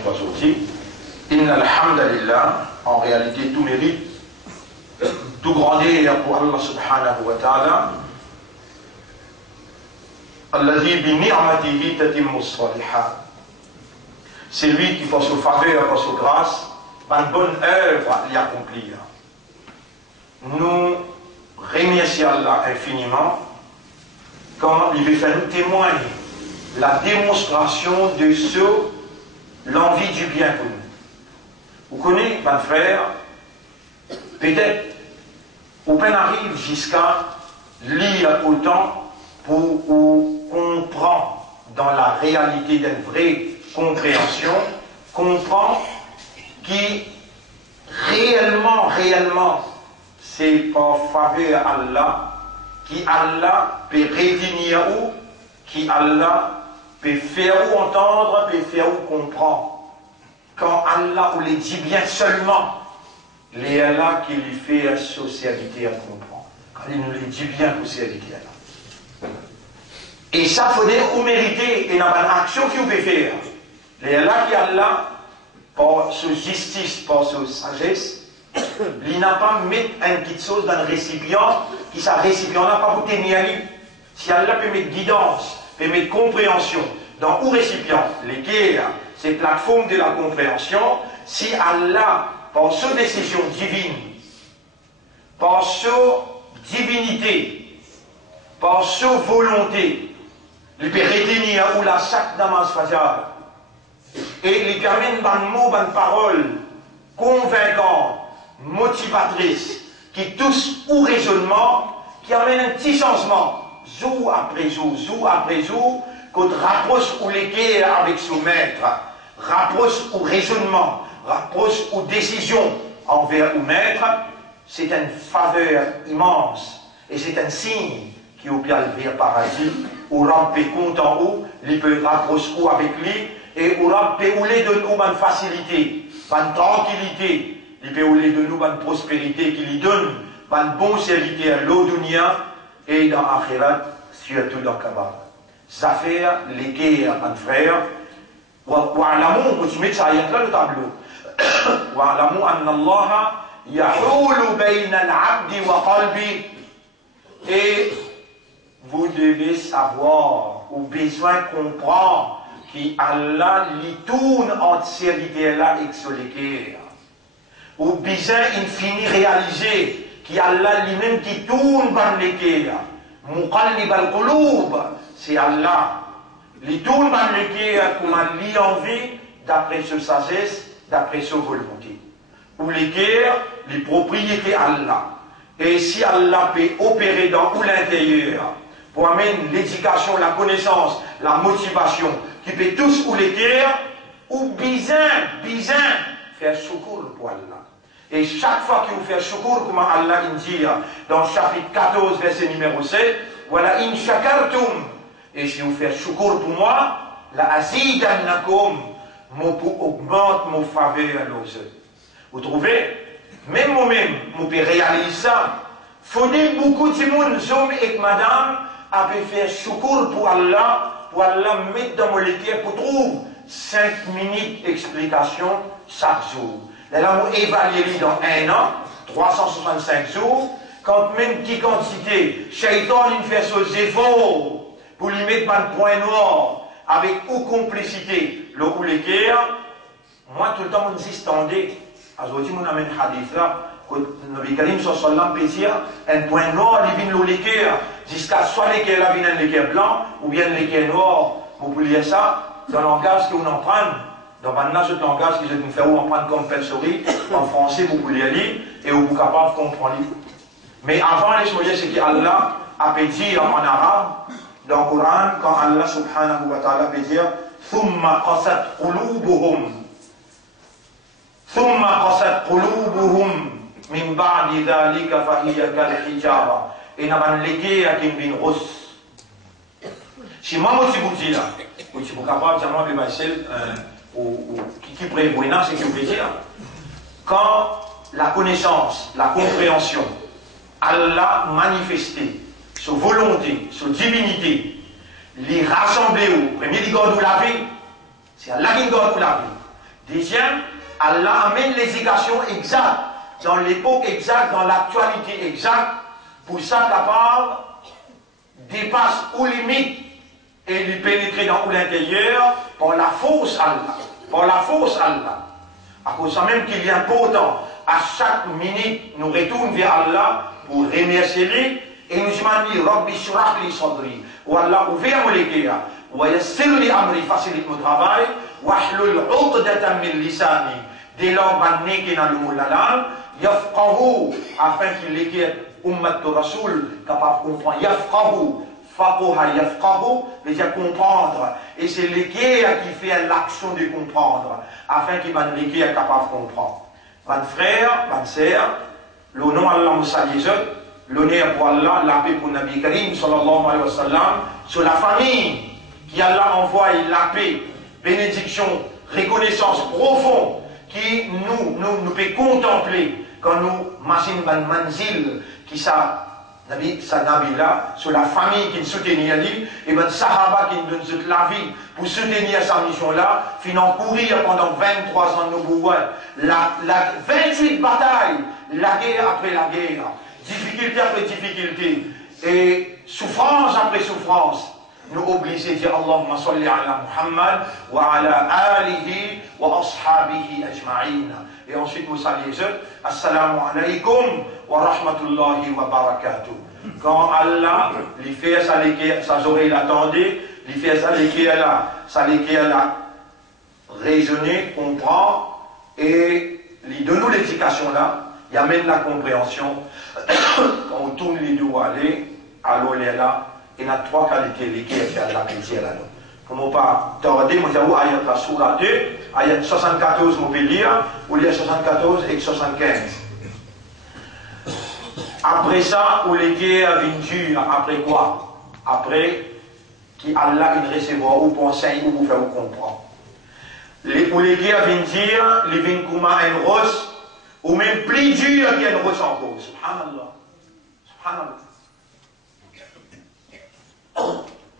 pas sorti. Inna alhamdulillah, en réalité tout mérite, tout grandeur pour Allah subhanahu wa ta'ala. Alladhi bi ni'matihi tatimmu s-salihat. C'est lui qui, par sa faveur, par sa grâce, une bonne œuvre l'y accomplir. Nous remercions Allah infiniment quand il veut faire nous témoigner la démonstration de l'envie du bien pour nous. Vous connaissez, mon frère, peut-être, on arrive jusqu'à lire autant pour comprendre dans la réalité d'une vraie compréhension, comprendre qui réellement, c'est par faveur Allah, qui Allah peut réunir ou, qui Allah peut faire ou entendre, peut faire ou comprendre. Quand Allah ou les dit bien seulement, les Allah qui lui fait la socialité à comprendre. Quand il nous les dit bien pour socialité là. Et ça faudrait ou mériter et dans une action qu'il peut faire. Les Allah qui Allah, par sa justice, par sa sagesse, il n'a pas mis une petite chose dans le récipient, qui sa récipient n'a pas pour tenir lui. Si Allah peut mettre guidance, peut mettre compréhension dans le récipient, lesquels ces plateformes de la compréhension, si Allah, par sa décision divine, par sa divinité, par sa volonté, il peut retenir ou la chaque namaz fajr, et il permet un mot, une parole convaincante, motivatrice, qui touche au raisonnement, qui amène un petit changement, jour après jour, qu'on rapproche ou l'équerre avec son maître, rapproche au raisonnement, rapproche aux décisions envers ou maître, c'est une faveur immense, et c'est un signe qui au bien vers paradis, où l'on peut content où, il peut rapprocher avec lui, et où l'on peut de nous une facilité, une tranquillité, il peut de nous une prospérité qui lui donne une bonne servité à l'Odunia et dans l'Akhirat, surtout dans Kaaba. Ça fait les guerres, mon frère. Wa'alamu, je mets ça là le tableau. Wa'alamu anna Allah yahulu bayna al-abdi wa qalbi. Et vous devez savoir, ou besoin comprendre, qu'Allah lui tourne entre serviteur là et sur les guerres. Ou besoin infini réaliser, qu'Allah lui-même qui tourne dans les guerres. Muqallib al-qulub, c'est Allah. Il tourne dans les guerres comme lui envie, d'après sa sagesse, d'après sa volonté. Ou les guerres, les propriétés Allah. Et si Allah peut opérer dans l'intérieur, pour amener l'éducation, la connaissance, la motivation, qui peut tous ou les guerres, ou bizin, faire secours pour Allah. Et chaque fois que vous faites secours, comme Allah dit dans le chapitre 14, verset numéro 7, voilà, in shakartum. Et si vous faites secours pour moi, la azidannakum, pour augmente mon faveur à nos yeux. Vous trouvez? Même moi-même, je peux réaliser ça. Il faut dire beaucoup de monde, hommes et madame, à faire secours pour Allah mettre dans mon lecture pour trouver 5 minutes d'explication chaque jour. Là, on évalue dans un an, 365 jours, quand même petite quantité, Shaitan il fait ses efforts pour lui mettre un point noir avec ou complicité, le ou l'équerre, moi tout le temps, on insistandais. Aujourd'hui, on amène hadith là, que le Nabi Karim sallallahu peut dire, un point noir, il vient l'équerre, jusqu'à soit l'équerre là vient un équerre blanc, ou bien l'équerre noir, vous pouvez lire ça, dans le langage que vous en prenez. Donc maintenant, ce langage que je vais nous faire en prendre comme compulsory, en français, vous pouvez lire, et vous êtes capable de comprendre. Mais avant, laissez-moi dire ce qu'Allah a pu dire en arabe, dans le Coran, quand Allah subhanahu wa ta'ala peut dire, ثُمَّ قَسَتْ قُلُوبُهُمْ ثُمَّ قَسَتْ قُلُوبُهُمْ مِنْ بَعْدِ ذَلِكَ فَهِيَ كَالْحِجَارَةِ. Et n'a pas légué à qui me rose. Si moi, je vous dis là, je suis capable de dire, moi, qui prévoit, c'est ce que je veux dire. Quand la connaissance, la compréhension, Allah manifesté, sa volonté, sa divinité, les rassembler au premier du God ou la vie, c'est Allah qui God ou la vie. Deuxième, Allah amène l'éducation exacte, dans l'époque exacte, dans l'actualité exacte, pour ça capable dépasse aux limites et lui pénétrer dans l'intérieur par la force Allah. Par la force Allah. À cause de ça même qu'il est important, à chaque minute, nous retournons vers Allah pour remercier lui et nous demandons Rabbi shrah li sadri. Ou Allah ouvert mon cœur. Wa yassir li amri, facilite mon travail. Wa hlul uqdatan min lisani. Dès lors, qui est dans le mot de la langue, yafqahu, afin qu'il l'écrive ummat de Rasoul, capable de comprendre. Yafqahu, faqoha yafqahu, veut dire comprendre. Et c'est l'écrire qui fait l'action de comprendre, afin qu'il va l'écrire capable de comprendre. Mes frères, mes sœurs, le nom Allah Moussaïs, l'honneur pour Allah, la paix pour Nabi Karim, sallallahu alayhi wa sallam, sur la famille qui Allah envoie la paix, bénédiction, reconnaissance profonde, qui nous peut contempler quand nous machine ban manzil, qui ça, Nabi là, sur la famille qui nous soutient, et ben Sahaba qui nous donne la vie pour soutenir sa mission-là, finant courir pendant 23 ans de Nouveau la 28 batailles, la guerre après la guerre, difficulté après difficulté, et souffrance après souffrance. Nous obligés de dire Allahumma salli ala Muhammad wa ala alihi wa ashabihi ajma'in. Et ensuite nous saluons Assalamu alaikum wa rahmatullahi wa barakatuh. Quand Allah lui fait sa oreilles l'attendaient, lui fait ça là, raisonner, comprend, et lui donne nous l'éducation là, il amène la compréhension. Quand on tourne les deux aller, alors là, il y a trois qualités lesquelles Allah peut dire là. Comment pas tarder, moi j'ai ayat la sourate 2, ayat 74, on peut lire, ou lire 74 et 75. Après ça, ou les guerres viennent après quoi? Après qu'Allah il recevoir ou conseil ou vous faire comprendre. Ou les guerres viennent dire, les viennent comme un rose, ou même plus dur qu'un rose en cause. Subhanallah. Subhanallah.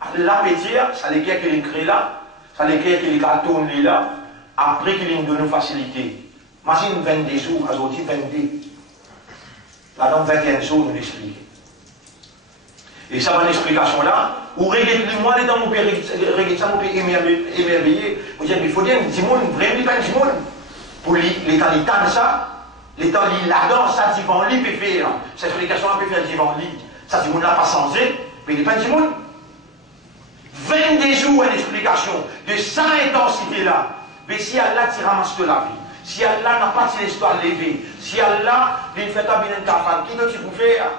Allah peut dire, ça les guerres qu'il écrit là, ça les guerres qu'il tourne là, après qu'il nous donne une facilité. Imagine 22 jours, à aujourd'hui 22. Là, dans 21 jours, nous l'expliquons. Et ça va une explication là, ou régler moi les dents, vous pouvez régler ça, vous pouvez émerveiller. Vous dites, il faut dire, un petit monde, vraiment pas un petit monde. Pour l'état de ça, l'état de là-dedans, ça, divan lit peut faire. Cette explication-là peut faire divan lit. Ça, du monde n'a pas changé, mais il n'est pas un petit monde. 22 jours une explication de cette intensité-là. Mais si Allah tire ramasse de la vie, si Allah n'a pas tiré l'histoire levée, si Allah ne fait pas bien un kafan, qui doit-il vous faire?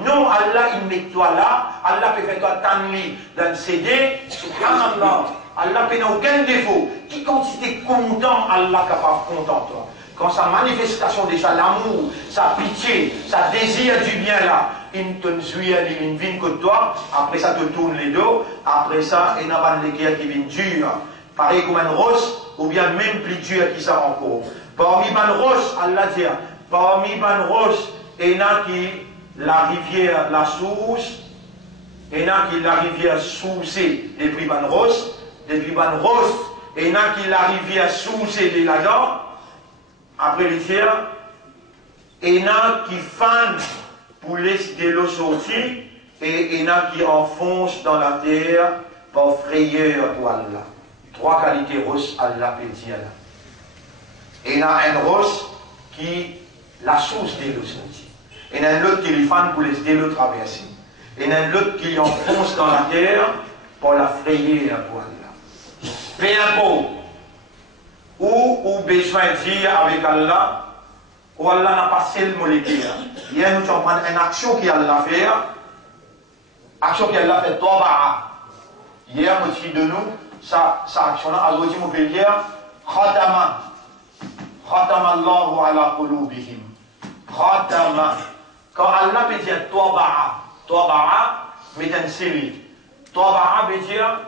Non, Allah, il met toi là, Allah peut faire toi tanli dans le CD, subhanallah, Allah peut n'a aucun défaut. Qui quand tu es content, Allah capable de content toi. Quand sa manifestation déjà l'amour, sa pitié, sa désir du bien là, il te suit, il vient que toi, après ça te tourne les dos, après ça, il n'y a pas de guerre qui vient dur, pareil comme un rose, ou bien même plus dur qui ça encore. Parmi ban rose, Allah dit, parmi ban rose, il y a qui la rivière, la source, il y a qui la rivière sourcée depuis ban rose, depuis ban rose, il y a qui la rivière sourcée de là-dedans, après les tiers, il y a qui fan pour laisser l'eau sortir, et il y a qui enfonce dans la terre par frayeur pour Allah. Trois qualités roses, Allah peut dire là. Et il y a un rose qui la source de l'eau sortie. Et il y a un autre qui les fan pour laisser l'eau traverser. Et il y a un autre qui enfonce dans la terre pour la frayeur pour Allah. Peu importe où besoin de dire avec Allah, où Allah n'a pas seul molécule. Hier, nous sommes en train d'une action qui Allah fait. Action qui Allah fait, Toba'a. Hier, nous suis de nous, sa action-là, à l'autre, on peut dire, Khatama. Khatama Allahu ala qulubihim. Khatama. Quand Allah peut dire Toba'a, Toba'a, met un série. Toba'a veut dire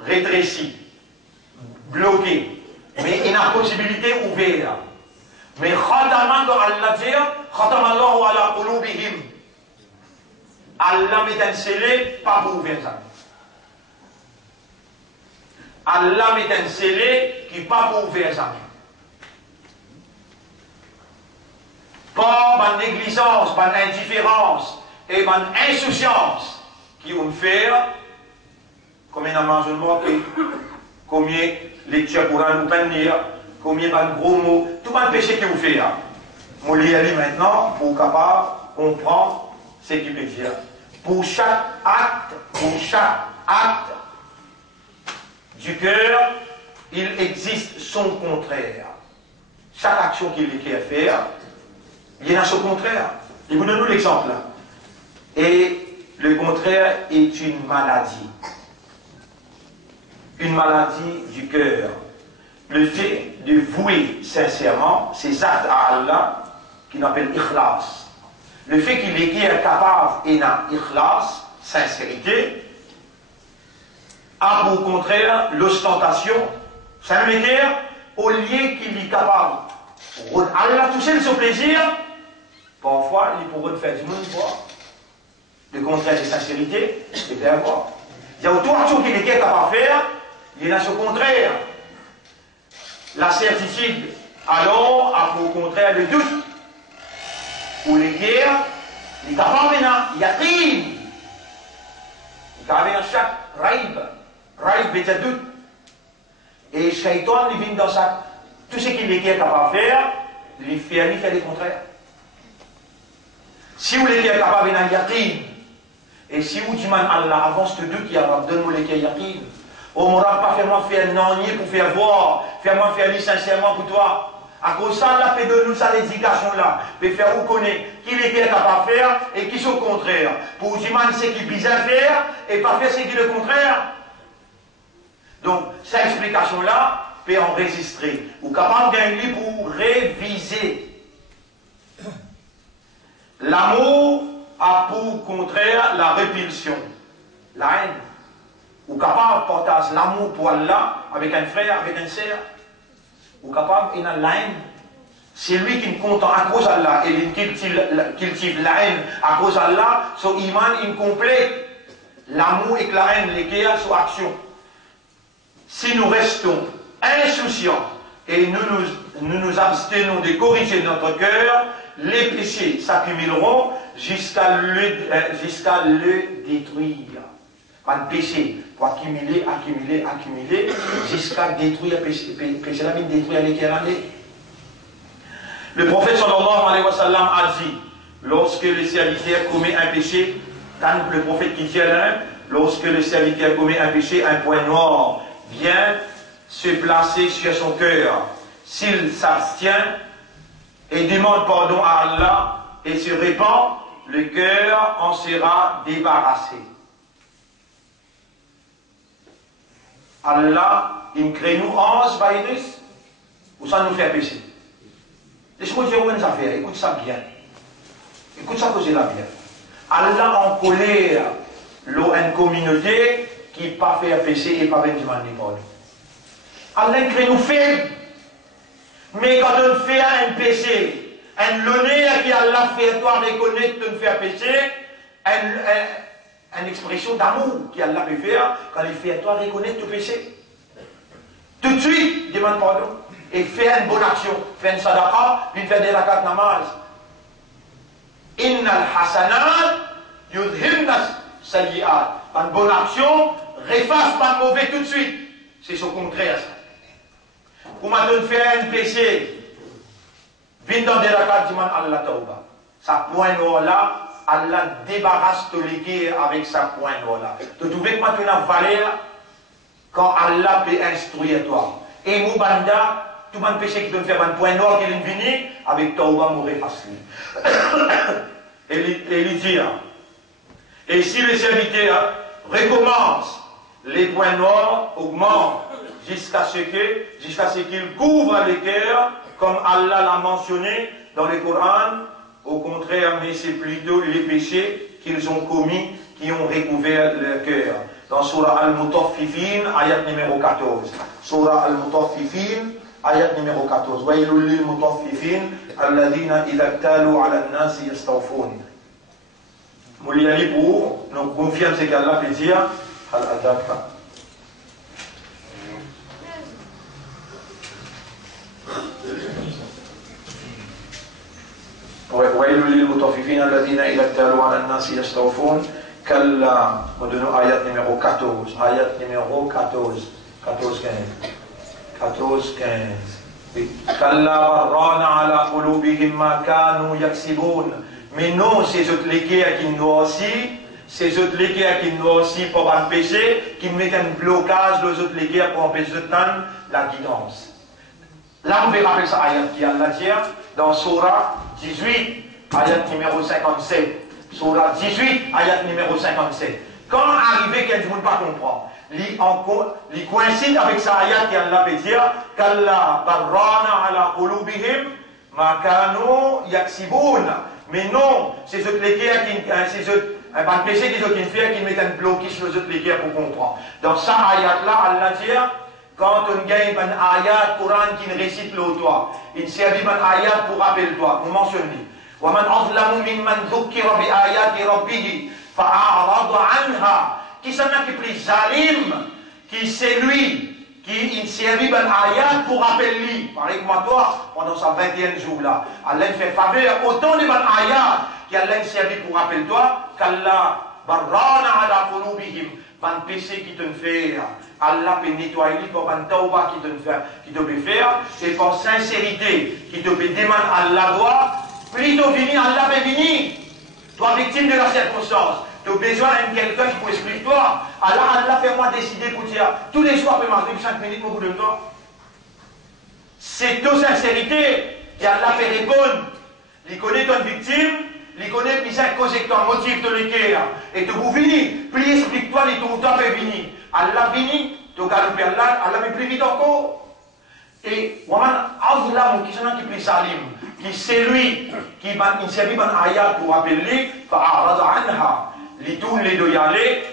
rétréci, bloqué. Mais il y a une possibilité ouverte. Mais Khatama, quand Allah dit, Khatama Allahu ala qulubihim. Allah met un scellé, pas pour ouvrir ça. Allah met un scellé qui pas pour ouvrir ça. Pas de négligence, pas d'indifférence et pas d'insouciance qui vont faire combien d'amendements, combien lecture pour nous tenir, combien de gros mots, tout le péché que vous faites. Vous lisez maintenant pour capable comprendre ce qu'il veut dire. Pour chaque acte du cœur, il existe son contraire. Chaque action qu'il est à faire, il y a son contraire. Et vous donnez-nous l'exemple là. Et le contraire est une maladie. Une maladie du cœur. Le fait de vouer sincèrement ses actes à Allah, qu'il appelle ikhlas. Le fait qu'il est capable et n'a ikhlas, sincérité, a pour contraire l'ostentation. Ça veut dire, au lieu qu'il est capable, Allah toucher son plaisir, parfois il pourrait faire du monde voir. Le contraire de sincérité, c'est bien voir. Il y a autant de choses qu'il est capable de faire, il y en a ce contraire. La certitude, alors, a pour contraire le doute. Ou les guerres, il est capable maintenant, il y a crime. Il est capable de chaque raïb. Raïb veut dire doute. Et Shaitan, il vient dans ça. Tout ce qu'il est capable de faire, il fait le contraire. Si vous êtes capable de yaqin, et si vous dites Allah avance le doute, il y a donne-moi les yaqin. On ne pas faire non pour faire voir, faire lui sincèrement pour toi. À cause de ça, là, fait de nous sa l'éducation là, peut faire vous connaître qui est capable de faire et qui sont au contraire. Pour dire ce qui est bizarre faire et pas faire ce qui est le contraire. Donc, cette explication-là peut enregistrer. Ou capable d'un livre pour réviser. L'amour a pour contraire la répulsion, la haine. Ou capable de partager l'amour pour Allah avec un frère, avec un sœur. Ou capable de la haine. C'est lui qui est content à cause d'Allah et il cultive la haine à cause d'Allah, son iman incomplet. L'amour et la haine, les guerres sont action. Si nous restons insouciants et nous abstenons de corriger notre cœur, les péchés s'accumuleront jusqu'à le détruire. Pas de péché pour accumuler, jusqu'à détruire péché la mine, détruire les cœurs. Le prophète sallallahu alayhi wa sallam a dit, lorsque le serviteur commet un péché, quand le prophète qui dit là, lorsque le serviteur commet un péché, un point noir vient se placer sur son cœur. S'il s'abstient et demande pardon à Allah et se répand, le cœur en sera débarrassé. Allah, il crée nous 11 virus, ou ça nous fait pécher. Laisse-moi dire une affaire, écoute ça bien. Écoute ça que j'ai la bien. Allah en colère une communauté qui n'a pas fait pécher et pas fait du mal. Allah crée nous faibles. Mais quand on fait un péché, un l'honneur qui Allah fait toi reconnaître que tu fais un péché, une expression d'amour qui Allah peut faire quand il fait toi reconnaître ton péché. Tout de suite, demande pardon. Et fait une bonne action. Fait une sadaqa, puis fait des rakat namaz. Innal hasanat yudhimnas sayyi'at. Une bonne action, réface pas mauvais tout de suite. C'est son contraire ça. Comment on fait un péché, vient dans des rakat diman Allah tauba. Sa point noir là, Allah débarrasse de l'équerre avec sa point noir là. Tu trouves que maintenant une valeur quand Allah peut instruire toi. Et Moubanda, tout le monde péché qui peut faire un point noir qui est venu, avec tauba mourir facile. Et il dit, et si le serviteur recommence, les points noirs augmentent jusqu'à ce qu'il couvre les cœurs, comme Allah l'a mentionné dans le Coran. Au contraire, mais c'est plutôt les péchés qu'ils ont commis qui ont recouvert leur cœur. Dans Surah Al-Mutaffifin, ayat numéro 14. Surah Al-Mutaffifin, ayat numéro 14. Wailul lil mutaffifin, alladhina idha iktalu ala an-nasi yastawfun. Mouliali pour nous confirme ce qu'Allah peut dire. Al-Adaka. ويل للمطففين الذين إذا اكتالوا على الناس يستوفون كلا مدنو آيات numéro 14 آيات numéro 14 15 كلا بران على قلوبهم ما كانوا يكسبون. Mais non, ces autres légués qui nous aussi, ces autres légués qui nous aussi pour un péché, qui mettent un blocage aux autres légués pour empêcher de tendre la guidance. Là, on verra avec ça, ayat qui Allah dit, dans Surah 18, ayat numéro 57. Surah 18, ayat numéro 57. Quand arrivé quelqu'un ne pas comprendre, il coïncide avec ça, ayat qui Allah peut dire, Kalla barrana ala qulubihim ma kanu yaksibun. Mais non, ces autres légués, ces autres, un péché qu'ils ont fait, qui mettent un blocage sur les autres légués pour comprendre. Dans ça, ayat-là, Allah dit, quand on gagne un ayat, Coran qui ne récite l'autre, il servit un ayat pour rappel-toi, vous mentionnez. وَمَنْ أَظْلَمُ مِمَّنْ ذُكِّرَ بِآيَاتِ رَبِّهِ فَأَعْرَضَ عَنْهَا. Qui s'en a qui pris zalim, qui c'est lui, qui il servit un ayat pour rappeler, par exemple toi, pendant sa 21e jour là, Allah fait faveur, autant de ban ayat, qui Allah servi pour rappeler-toi, qu'Allah barrana ala qulubihim, ban péché qui te fait, Allah peut nettoyer comme un tauba qui te peut faire, et par sincérité, qui te peut demander Allah doit, plutôt fini, Allah peut venir, toi victime de la circonstance. Tu as besoin de quelqu'un qui peut expliquer toi. Allah fait-moi décider pour dire, tous les jours après Maghrib, 5 minutes au bout de toi. C'est de sincérité qu'Allah fait répondre. Il connaît ton victime, il connaît bien cause que ton motif de l'équerre. Et tu peux venir, puis explique-toi, les tout temps fait venir. Allah vini, tu as galopé Allah, Allah met plus vite encore. Et Waman Azlam, qui sont qui pris Salim, qui c'est lui, qui servi un ayat pour appeler, fa'arad anha. Il tourne les deux y aller,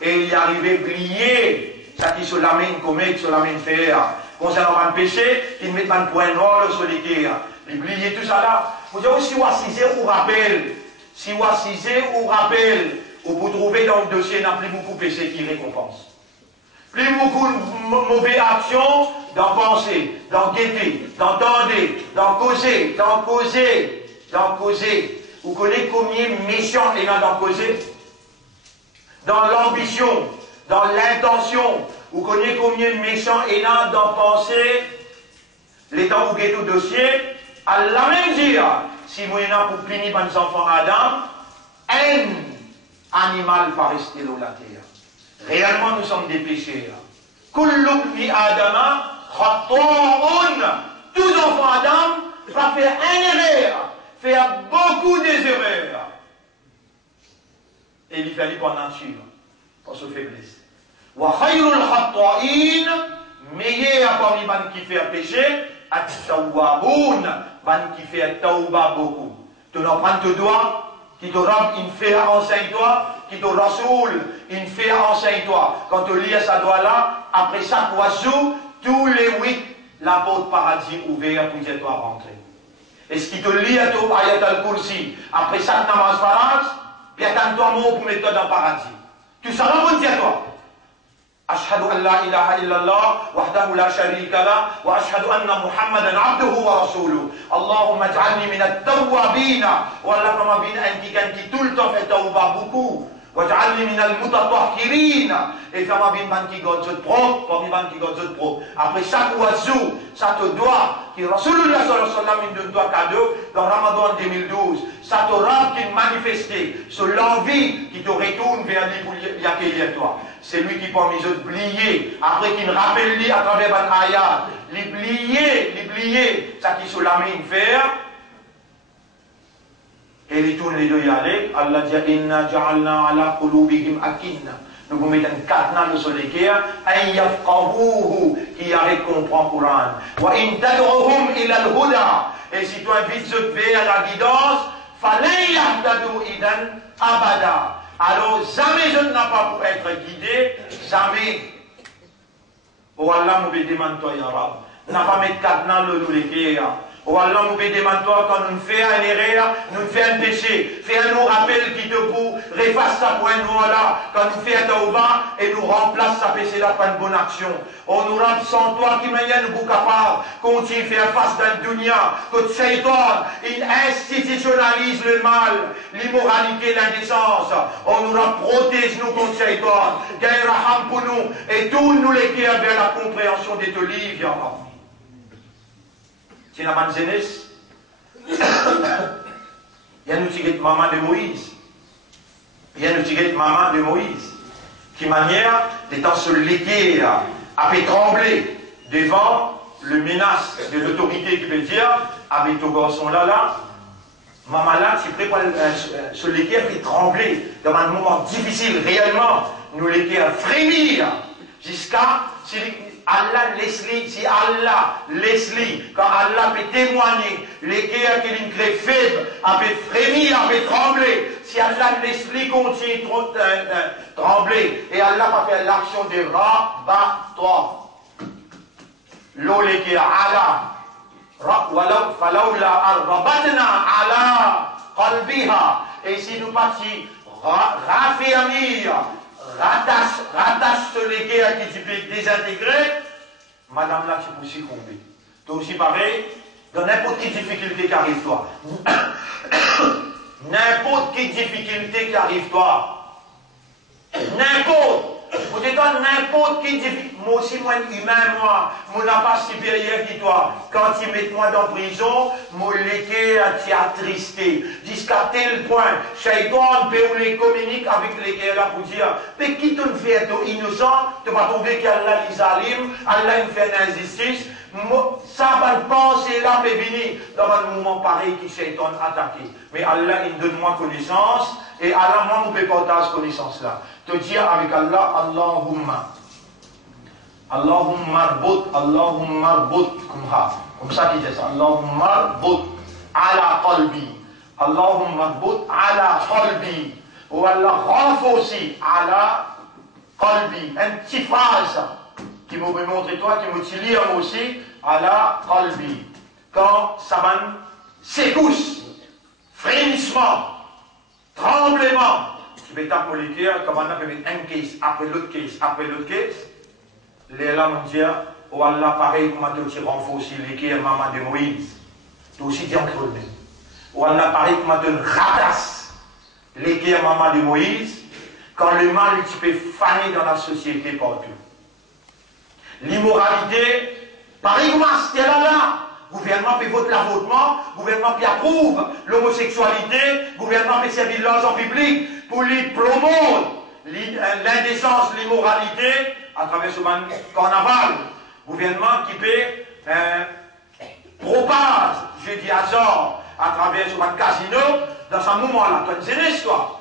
et il arrivait oublier ça qui se l'amène commettre, se l'amène faire. Concernant un péché, il met un point noir sur les guerres. Il oubliait tout ça là. Vous avez aussi assisé ou rappel. Si vous assisez ou rappel, vous trouvez dans le dossier, il n'y a plus beaucoup de péché qui récompense. Plus beaucoup de mauvaises actions dans penser, dans guetter, d'entendre, dans causer, dans causer, dans causer. Vous connaissez combien de méchants il y a dans causer? Dans l'ambition, dans l'intention. Vous connaissez combien de méchants il y a dans penser? Les temps où vous guettez au dossier, Allah même dire, si vous êtes pour punir les enfants Adam, un animal va rester dans la terre. Réellement, nous sommes des pécheurs. Kulluk li Adama, khata'un. Tous les enfants Adam vont faire une erreur. Faire beaucoup d'erreurs. Et il fait par nature, par sa faiblesse. Wa khayrul khatta'in, meilleur parmi les qui fait péché, at-tawwaboun, les qui fait tawba beaucoup. Tu n'en prends te doigt, qui te rend une fait enseigne-toi, qui te rasoul, une fait enseigne-toi. Quand tu lis ça doigt là, après chaque oiseau, tous les 8, la porte paradis ouverte pour que toi rentrer. Et ce qui te lie à ton ayat al-Kursi, après chaque namaz faraj, il y a tant de mots pour mettre toi dans le paradis. Tu sais la bonne à toi. Ashhadu an la ilaha illallah, wahdahu la sharika la, wa ashhadu anna Muhammadan abduhu wa rasuluhu. Allahumma ij'alni min at-tawwabina, wa Allah kama bin antikan qui tout le temps fait tawba beaucoup. وَاجْعَلْنِي مِنَ الْمُتَطَهِّرِينَ. Et fais-moi bien man qui garde ce propre, parmi man qui garde ce propre. Après chaque oiseau, ça te doit, qui Rasulullah sallallahu alayhi wa sallam, il donne toi cadeau, dans Ramadan 2012, ça te rend qui manifesté, sur l'envie qui te retourne vers lui pour y accueillir toi. C'est lui qui parmi les autres plier, après qu'il rappelle lui à travers un ayat, les plier, ça qui sur la mine faire. Et il tourne les deux y aller. Allah dit Inna ja'alna ala qulubihim akinna. Nous vous mettons un cadenas sur les cœurs. An yafqahuhu, qui arrive comprend le Coran. Wa in tad'uhum ila al-huda. Et si tu invites ceux vers la guidance, fallait yahtadu idan abada. Alors jamais je n'ai pas pour être guidé, jamais. Oh Allah, nous demande toi ya Rab. N'a pas mettre cadenas sur les cœurs. Oh Allah, nous demandons toi quand nous faisons un erreur, nous faisons un péché. Fais un nous rappel qui te pour, refasse ça pour un nous là, quand nous faisons un tauba et nous remplace sa péché là par une bonne action. Oh nous rend sans toi qui manière nous capable, continue à faire face dans le dunya, que Satan, il institutionnalise le mal, l'immoralité, l'indécence. Oh nous rend protège nous contre Satan, gagne raham pour nous et tous nous les qui vers la compréhension de te livre, ya Allah. C'est la bonne jeunesse. Il y a une petite maman de Moïse. Il y a une petite maman de Moïse. Qui manière d'étant se léguer, a fait trembler devant le menace de l'autorité qui veut dire, avec ton garçon là, maman là, c'est prêt pour se léguer, a fait trembler dans un moment difficile, réellement, nous léguer à frémir jusqu'à Allah laisse-lui, si Allah laisse-lui, quand Allah peut témoigner, les guerres qu'il est très faible, a fait frémir, a fait trembler, si Allah laisse-lui continue de trembler, et Allah va faire l'action de rabat-toi. L'eau les guerres, Allah, falaoula al-rabatna ala qalbiha, et si nous partions raffermir, rattache les guerres qui tu peux désintégrer, madame là, tu peux aussi succomber. Toi aussi pareil, dans n'importe quelle difficulté qui arrive toi. N'importe quelle difficulté qui arrive toi. N'importe. Vous dites n'importe quelle difficulté. Moi aussi, moi, humain, moi n'a pas supérieur que toi. Quand ils mettent moi dans prison, moi, l'équerre a attristé. Jusqu'à tel point, Shaitan peut les communique avec l'équerre là pour dire, mais qui te fait être innocent, tu vas trouver qu'Allah les alim, Allah il fait une injustice. Ça va penser là, peut venir dans un moment pareil qui Shaitan attaqué. Mais Allah, il donne moi connaissance, et Allah, moi, nous peut partager connaissance là. Te dire avec Allah, Allahumma. Allahumma arbut, comme ça qu'il dit ça. Allahumma arbut ala qalbi. Allahumma arbut ala qalbi. Ou Allah renforcer ala qalbi. Un petit phrase qui m'a montré toi, qui m'a dit moi aussi, ala qalbi. Quand ça va secousse, frémissement, tremblement, tu peux taper molécule, comme on a fait un case, après l'autre case, après l'autre case, les là vont dire, oh Allah, pareil, comment tu renforces l'équerre, maman de Moïse. Tu aussi dis entre eux. Oh Allah, pareil, comment tu ratasses l'équerre, maman de Moïse, quand le mal, tu peux faner dans la société partout. L'immoralité, pareil, comment c'était là. Gouvernement peut voter l'avortement, gouvernement qui approuve l'homosexualité, gouvernement peut servir l'argent public pour les promouvoir l'indécence, l'immoralité à travers ce carnaval. Gouvernement qui peut propage, je dis hasard, à travers ce casino, dans ce moment-là. Toi, une jeunesse, toi.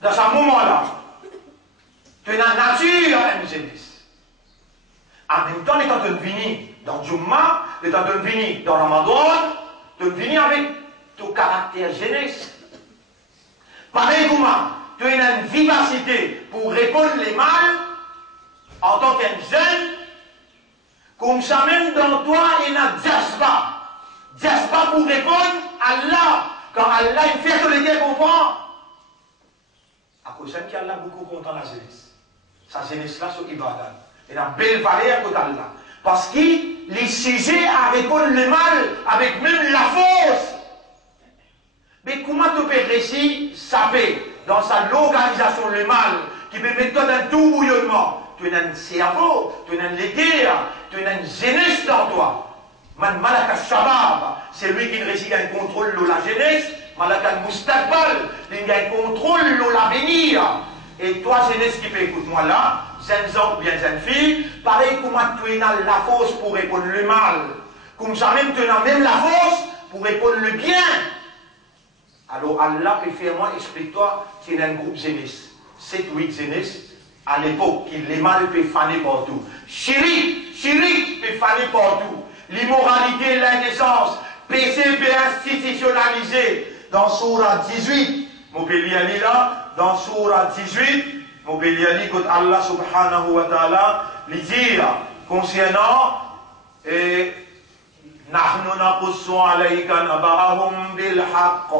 Dans ce moment-là. Tu es dans la nature, une jeunesse. En même temps, l'état de venir dans Jumma, l'état de venir dans Ramadan, de venir avec ton caractère jeunesse. Pareil comment, tu as une vivacité pour répondre les mal en tant qu'un jeune, comme ça même dans toi, il y a un diaspa. Diaspa pour répondre à Allah. Quand Allah il fait que les gars comprennent, à cause de Allah beaucoup content la jeunesse. Sa jeunesse là, c'est ibadat. Il a une belle valeur que Allah. Parce qu'il est sujet à répondre le mal avec même la force. Mais comment tu peux réussir saper dans sa localisation le mal qui peut mettre dans un tout bouillonnement? Tu as un cerveau, tu as un léguère, tu as une jeunesse dans toi. Man malaka shabab, c'est lui qui réussit à un contrôle de la jeunesse. Malaka mustakbal, il a un contrôle de l'avenir. Et toi, jeunesse qui peut écouter moi là, jeunes hommes ou bien jeunes filles, pareil comment tu as la force pour répondre le mal. Comme ça même tu as même la force pour répondre le bien. Alors Allah peut faire moi, explique-toi, c'est un groupe jeunesse. 7-8 jeunesse, à l'époque, qui les mal peuvent faner partout. Chirik peut faner partout. L'immoralité, l'indécence, PCP institutionnalisé. Dans Surah 18, mon pays là, dans Surah 18, mon pays quand Allah subhanahu wa ta'ala lui dit concernant Nahnu naqussu alayka naba'ahum bil haqq.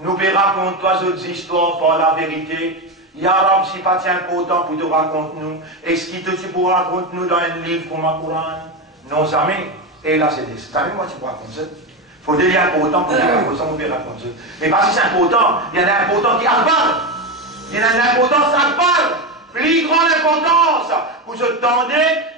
Nous te racontons toi autres histoires par la vérité. Ya Rab, si pas important pour te raconter nous, est-ce qu'il te dit pour raconter nous dans un livre comme le Coran? Non, jamais. Et là, c'est des. T'as vu, moi, tu peux raconter ça. Il faut dire important pour te raconter ça, on peut raconter ça. Mais parce que c'est important, il y en a un important qui parle. Il y en a une importance qui parle. Plus grande importance pour se tendre,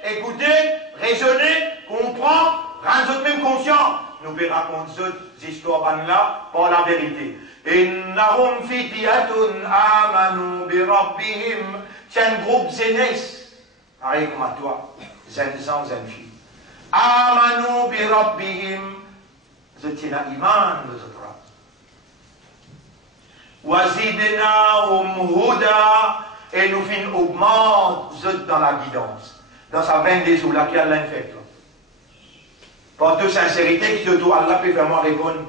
écouter, raisonner, comprendre, rendre même conscient. Nous pouvons raconter cette histoire-là par la vérité. Innahum fityatun amanu bi rabbihim. C'est un groupe jeunesse. Pareil comme à toi. Jeunes gens, jeunes filles. Amanu bi rabbihim. Je tiens à iman de ce droit. Wazidnahum huda. Et nous finissons augmente dans la guidance. Dans sa 22 jours, là, qui a l'infect. Par toute sincérité, qui te doit, Allah peut vraiment répondre.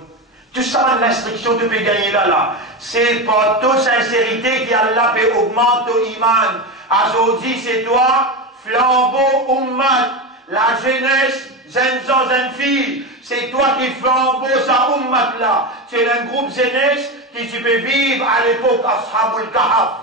Tout ça, l'instruction que tu peux gagner là. C'est par toute sincérité qu'Allah peut augmenter ton iman. Aujourd'hui, c'est toi, flambeau ummat, la jeunesse, jeunes gens, jeunes filles. C'est toi qui flambeau sa ummat là. C'est un groupe jeunesse qui tu peux vivre à l'époque Ashabul Kahf.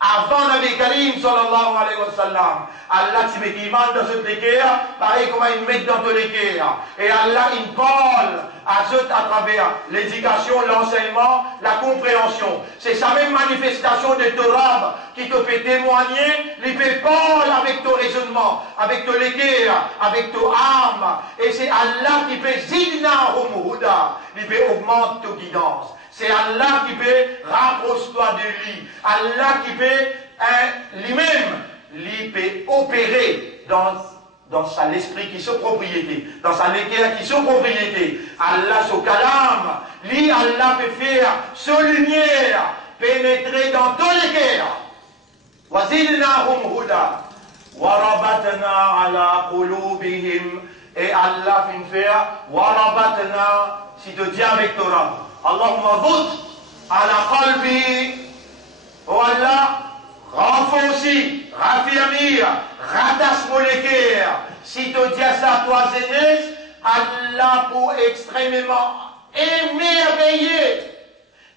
Avant Nabi Karim sallallahu alayhi wa sallam, Allah tu mets iman dans cette équerre, pareil comme il met dans ton équerre. Et Allah il parle à ceux à travers l'éducation, l'enseignement, la compréhension. C'est sa même manifestation de Torah qui te fait témoigner, il peut parler avec ton raisonnement, avec ton équerre, avec ton âme. Et c'est Allah qui peut zidna huda, il peut augmenter ta guidance. C'est Allah qui peut rapprocher-toi de lui. Allah qui peut lui-même, lui peut opérer dans sa l'esprit qui sont propriété, dans sa l'équerre qui sont propriété. Allah son kalam, lui Allah peut faire sa lumière pénétrer dans ton équerre. Wazidnahum huda warabatna ala qulubihim. Et Allah fait faire warabatna, si tu dis avec Torah. Allahumma vout ala qalbi. Oh Allah, renforcer, raffermir, rattache mon équerre. Si tu dis ça, toi, jeunesse, Allah pour extrêmement émerveiller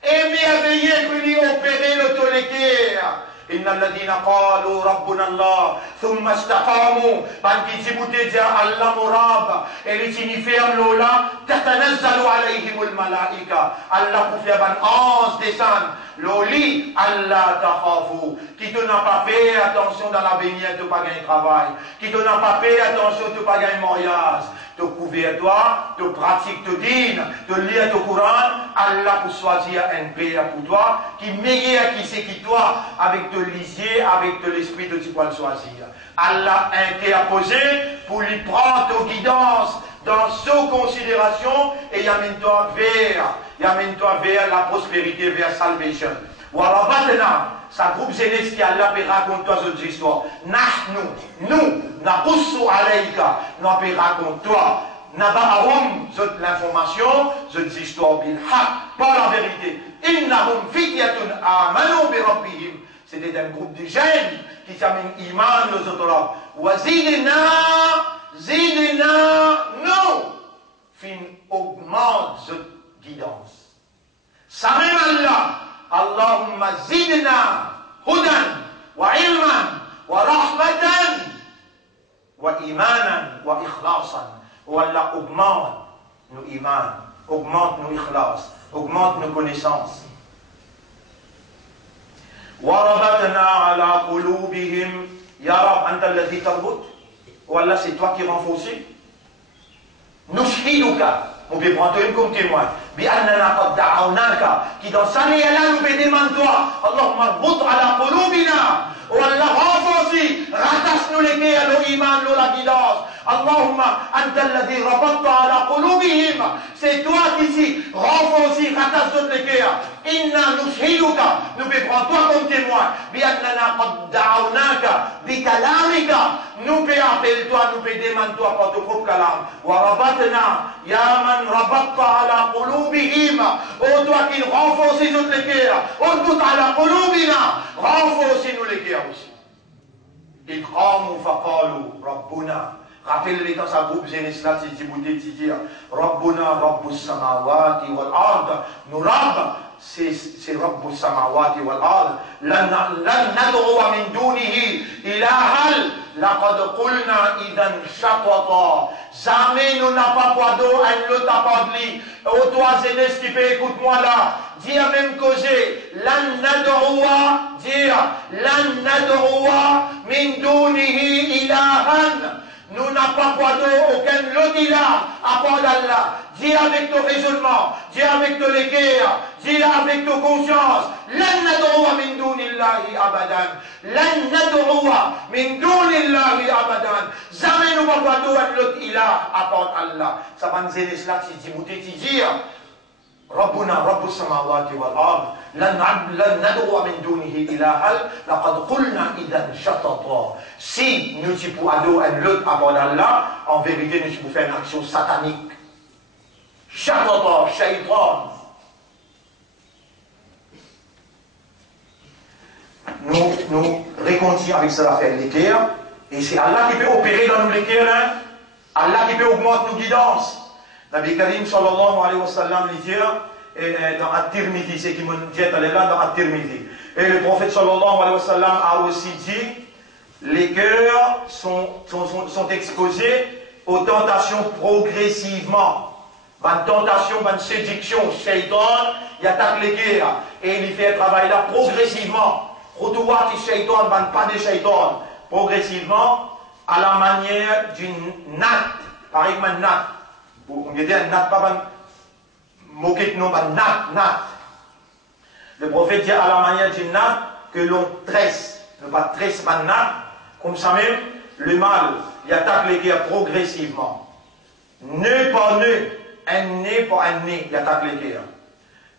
que lui opérer le ton équerre. إن الذين قالوا ربنا الله ثم استقاموا فانكتبوا تجا الله مراب اللي تنفيهم لولا تتنزل عليهم الملائكة الله كفيا بان 11 décembre Loli, Allah t'akhafou, qui te n'a pas fait attention dans l'avenir, tu pas gagner travail, qui te n'a pas fait attention, tu pas gagner mariage, te couvrir toi, te pratique, te dîne, te lire ton Coran, Allah pour choisir un père pour toi, qui meilleur qui c'est qui toi, avec te lisier, avec te l'esprit de tu peux le choisir. Allah interposé pour lui prendre ta guidance dans sa considération et amène-toi vers la prospérité, vers la salvation. Warabatna, sa groupe jeunesse qui Allah peut raconter toi cette histoire. Nous, naqussu alayka, nous peut raconter toi. Naba'ahum, l'information, cette histoire bil haq, par la vérité. Innahum fityatun amanu bi rabbihim. C'était un groupe de jeunes qui s'amènent iman aux autres. Wazidna, nous, fin augmente cette guidance. Ça même Allah, Allahumma zidna hudan wa ilman wa rahmatan wa imanan wa ikhlasan. Oh Allah, augmente nos iman, augmente nos ikhlas, augmente nos connaissances. وَرَبَطْنَا عَلَى قُلُوبِهِمْ يَا رَبْ أَنْتَ الَّذِي تَرْبُطْ. Oh Allah, c'est toi qui renforces. Nushhiduka, on peut prendre toi comme témoin. بِأَنَّنَا قَدْ دَعَوْنَاكَ, qui dans sa là nous peut demander toi. Allahumma rbut ala qulubina. Oh Allah, renforce, rattache-nous les cœurs, nos iman, nos la guidance. Allahumma anta alladhi rabatta ala qulubihim. C'est toi qui si renforce, rattache notre les cœurs. Inna nushhiduka, nous peut prendre toi comme témoin. بِأَنَّنَا قَدْ دَعَوْنَاكَ بِكَلَامِكَ, nous peut appeler toi, nous peut demander toi par ton propre kalam. وَرَبَطْنَا يَا مَنْ رَبَطَّ عَلَى قُلُوبِهِمْ. Oh toi qui renforce toutes les cœurs. اربط على قلوبنا, renforce nous les cœurs aussi. إِذْ قَامُوا فَقَالُوا رَبُّنَا Rappelez-les dans sa groupe Zénisla, c'est dire Rabbuna Rabbus Samawati wal Ard. Nous Rabb, c'est Rabbus Samawati wal Ard. Lan nad'uwa min dunihi ilahan laqad qulna idan shatata. Jamais nous n'a pas quoi d'eau, un l'autre a pas de lit. Ô toi Zénis qui peut écoute-moi là. Dis à même causer. Lan nad'uwa, dire Lan nad'uwa min dunihi ilahan. Nous n'avons pas quoi d'eau, aucun lodila à part d'Allah. Dis avec ton raisonnement, dis avec ton équerre, dis avec ton conscience. Lan nad'uwa min dunillahi abadan. Lan nad'uwa min dunillahi abadan. Jamais nous n'avons pas d'eau, un lodila à part d'Allah. Ça va nous aider cela, si tu dis ربنا رب السماوات والأرض لن ندعو من دونه إلها لقد قلنا إذا شططا. Si nous tu pour adorer un autre avant Allah, en vérité nous tu pour faire une action satanique. Shatata, shaitan. Nous réconcilions avec ça l'affaire l'équerre, et c'est Allah qui peut opérer dans nous l'équerre, hein? Allah qui peut augmenter nos guidances. Nabi Karim sallallahu alayhi wa sallam dit dans At-Tirmidhi, c'est qui me dit là dans At-Tirmidhi. Et le prophète sallallahu alayhi wa sallam a aussi dit les cœurs sont exposés aux tentations progressivement. Une tentation, une séduction, shaitan, il attaque les cœurs et il fait un travail là progressivement. Retouvoir du shaitan, pas de shaitan, progressivement à la manière d'une natte, par exemple une natte. On dit un nat, pas moquet non, pas nat. Le prophète dit à la manière d'une natte que l'on tresse, ne pas tresse, pas nat, comme ça même, le mal, il attaque les cœurs progressivement. Nœud par nœud, un nez par un nez, il attaque les cœurs.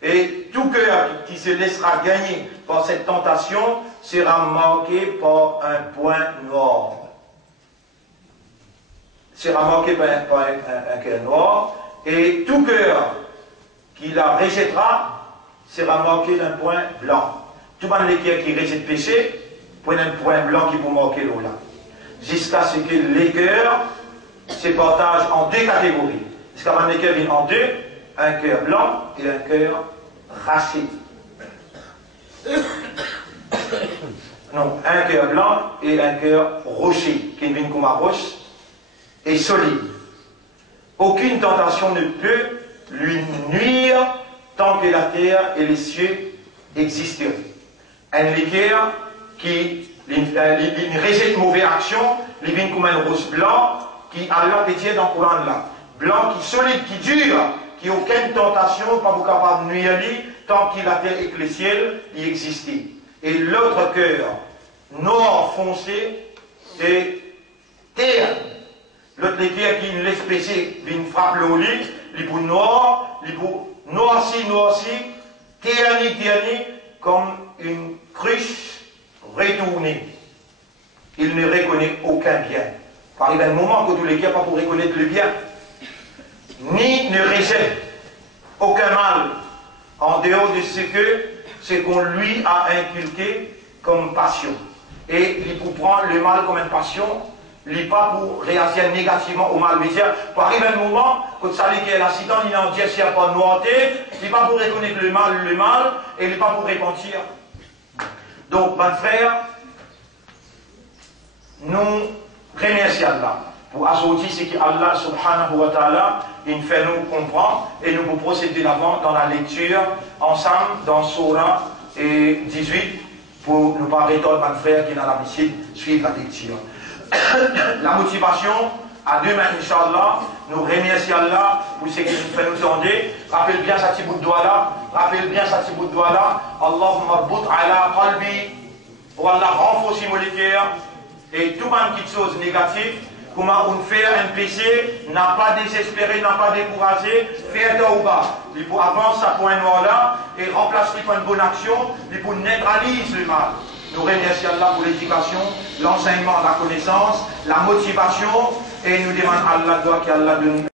Et tout cœur qui se laissera gagner par cette tentation sera marqué par un point noir. Sera marqué par un cœur noir, et tout cœur qui la rejettera sera marqué d'un point blanc. Tout le monde qui rejette le péché, point un point blanc qui vous marquer l'eau là. Jusqu'à ce que les cœurs se partagent en deux catégories. Jusqu'à ce que les cœurs viennent en deux, un cœur blanc et un cœur raché. Non, un cœur blanc et un cœur rocher, qui vient comme un roche. Et solide. Aucune tentation ne peut lui nuire tant que la terre et les cieux existeront. Un équerre qui rejette mauvaise action, il vient comme un rose blanc qui a l'appétit dans le Coran là. Blanc qui solide, qui dure, qui n'a aucune tentation, pas capable de nuire tant que la terre et les cieux y existent. Et l'autre cœur, noir foncé, c'est terre. L'autre équerre qui laisse pécher, vient frapper le lit, il peut noir, il peut noirci, terni, comme une cruche retournée. Il ne reconnaît aucun bien. Par exemple, un moment que tous les cas pas pour reconnaître le bien, ni ne rejette aucun mal en dehors de ce qu'on lui a inculqué comme passion. Et il peut prendre le mal comme une passion. Il n'est pas pour réagir négativement au mal. Mais pour arriver un moment, quand ça qui est l'accident, il en dit s'il n'y a pas de noirté, il n'est pas pour reconnaître le mal, et il n'est pas pour repentir. Donc, mon frère, nous remercions Allah pour assortir ce qu'Allah subhanahu wa ta'ala, il fait nous comprendre et nous pour procéder d'avant dans la lecture ensemble dans Surah 18 pour nous parler de mon frère qui est dans la mission, suivre la lecture. La motivation, à demain, Inch'Allah, nous remercions Allah pour ce qu'il nous fait nous entendre. Rappelle bien ce petit bout de doigt là. Allahumma bout ala qalbi. Pour Allah renforcer mon cœur. Et tout même petite chose négative, comment on fait un péché, n'a pas désespéré, n'a pas découragé, faire tauba. Il faut avancer à point noir là et remplacer par une bonne action, il faut neutraliser le mal. Nous remercions Allah pour l'éducation, l'enseignement, la connaissance, la motivation, et nous demandons à Allah qu'Allah donne